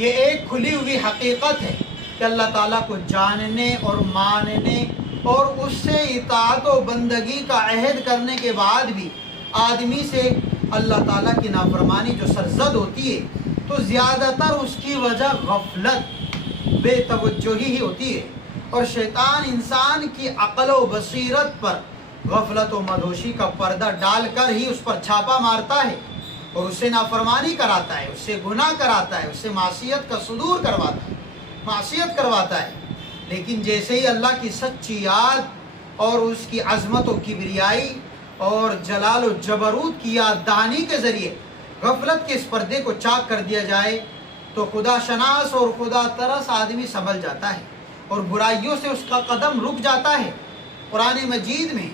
یہ ایک کھلی ہوئی حقیقت ہے کہ اللہ تعالیٰ کو جاننے اور ماننے اور اس سے اطاعت و بندگی کا عہد کرنے کے بعد بھی آدمی سے اللہ تعالیٰ کی نافرمانی جو سرزد ہوتی ہے تو زیادہ تر اس کی وجہ غفلت، بے توجہی ہی ہوتی ہے، اور شیطان انسان کی عقل و بصیرت پر غفلت و مدہوشی کا پردہ ڈال کر ہی اس پر چھاپا مارتا ہے اور اس سے نافرمانی کراتا ہے، اس سے گناہ کراتا ہے، اس سے معصیت کا صدور کرواتا ہے، معصیت کرواتا ہے۔ لیکن جیسے ہی اللہ کی سچی یاد اور اس کی عظمت و کبریائی اور جلال و جبروت کی یاد دہانی کے ذریعے غفلت کے اس پردے کو چاک کر دیا جائے تو خدا شناس اور خدا ترس آدمی سنبھل جاتا ہے اور برائیوں سے اس کا قدم رک جاتا ہے۔ قرآن مجید میں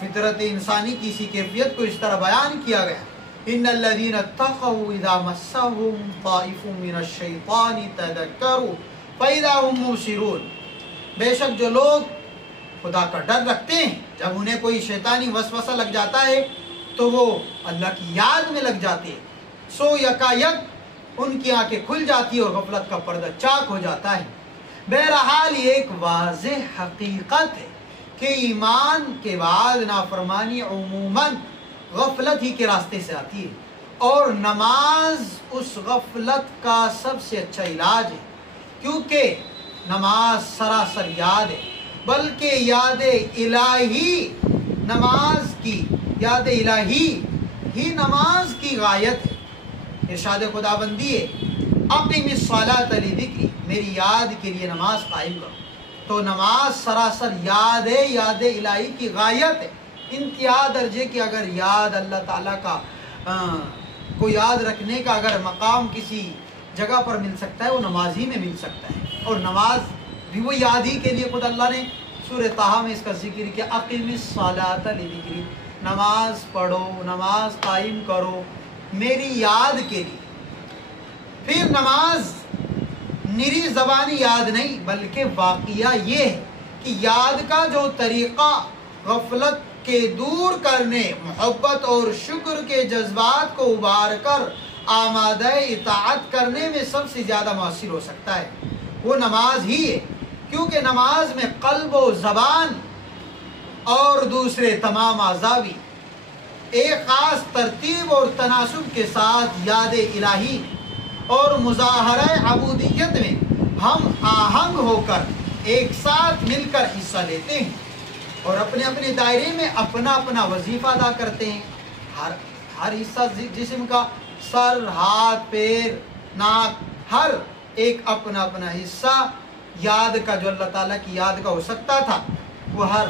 فطرت انسانی کی اسی کیفیت کو اس طرح بیان کیا گیا، ان الذین اتقوا اذا مسهم طائف من الشیطان تذکروا فاذا هم مبصرون، بے شک جو لوگ خدا کا ڈر رکھتے ہیں جب انہیں کوئی شیطانی وسوسہ لگ جاتا ہے تو وہ اللہ کی یاد میں لگ جاتے ہیں، سو یکایک ان کی آنکھیں کھل جاتی ہیں اور غفلت کا پردہ چاک ہو جاتا ہے۔ بہرحال یہ ایک واضح حقیقت ہے کہ ایمان کے بعد نافرمانی عموماً غفلت ہی کے راستے سے آتی ہے، اور نماز اس غفلت کا سب سے اچھا علاج ہے، کیونکہ نماز سراسر یاد ہے، بلکہ یاد الہی، نماز کی یاد الہی ہی نماز کی غایت ہے۔ ارشاد خداوندی ہے، اقم الصلاۃ لذکری، میری یاد کے لیے نماز قائم کرو۔ تو نماز سراسر یاد ہے، یاد الہی کی غایت ہے، انتہا درجے کی اگر یاد اللہ تعالیٰ کا کو یاد رکھنے کا اگر مقام کسی جگہ پر مل سکتا ہے وہ نماز ہی میں مل سکتا ہے، اور نماز بھی وہ یاد ہی کے لیے خود اللہ نے سورہ طٰہٰ میں اس کا ذکر کیا، اقم الصلاۃ لذکری، نماز پڑھو، نماز قائم کرو میری یاد کے لیے۔ پھر نماز نری زبانی یاد نہیں بلکہ واقعہ یہ ہے کہ یاد کا جو طریقہ غفلت کے دور کرنے، محبت اور شکر کے جذبات کو ابار کر آمادہ اطاعت کرنے میں سب سے زیادہ مؤثر ہو سکتا ہے وہ نماز ہی ہے، کیونکہ نماز میں قلب و زبان اور دوسرے تمام اعضاء بھی ایک خاص ترتیب اور تناسب کے ساتھ یاد الہی اور مظاہرہ عبودیت میں ہم آہنگ ہو کر ایک ساتھ مل کر حصہ لیتے ہیں اور اپنے اپنے دائرے میں اپنا اپنا وظیفہ ادا کرتے ہیں۔ ہر حصہ جسم کا، سر، ہاتھ، پیر، ناک، ہر ایک اپنا اپنا حصہ یاد کا جو اللہ تعالیٰ کی یاد کا ہو سکتا تھا وہ ہر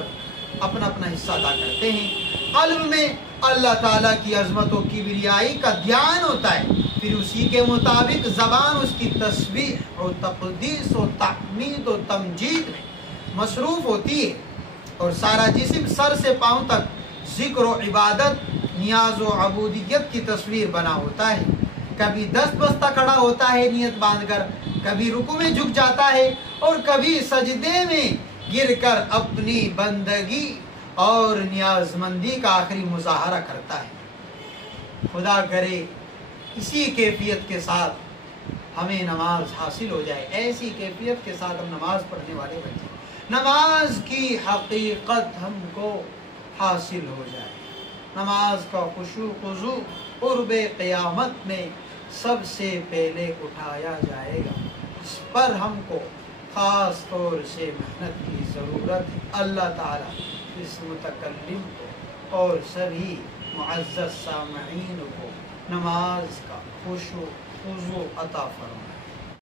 اپنا اپنا حصہ ادا کرتے ہیں۔ قلب میں اللہ تعالیٰ کی عظمت و کبریائی کا دھیان ہوتا ہے، پھر اسی کے مطابق زبان اس کی تسبیح و تقدیس و تحمید و تمجید میں مصروف ہوتی ہے، اور سارا جسم سر سے پاؤں تک ذکر و عبادت، نیاز و عبودیت کی تصویر بنا ہوتا ہے۔ کبھی دست بستہ کھڑا ہوتا ہے نیت باندھ کر، کبھی رکوع میں جھک جاتا ہے اور کبھی سجدے میں گر کر اپنی بندگی اور نیاز مندی کا آخری مظاہرہ کرتا ہے۔ خدا کرے اسی کیفیت کے ساتھ ہمیں نماز حاصل ہو جائے، ایسی کیفیت کے ساتھ ہم نماز پڑھنے والے بن جائیں، نماز کی حقیقت ہم کو حاصل ہو جائے، نماز کا خشوع خضوع قرب قیامت میں سب سے پہلے اٹھایا جائے گا، اس پر ہم کو خاص طور سے محنت کی ضرورت ہے۔ اللہ تعالیٰ اس متکلم کو اور سبھی معزز سامعین کو نماز کا خشوع خضوع عطا فرمائے۔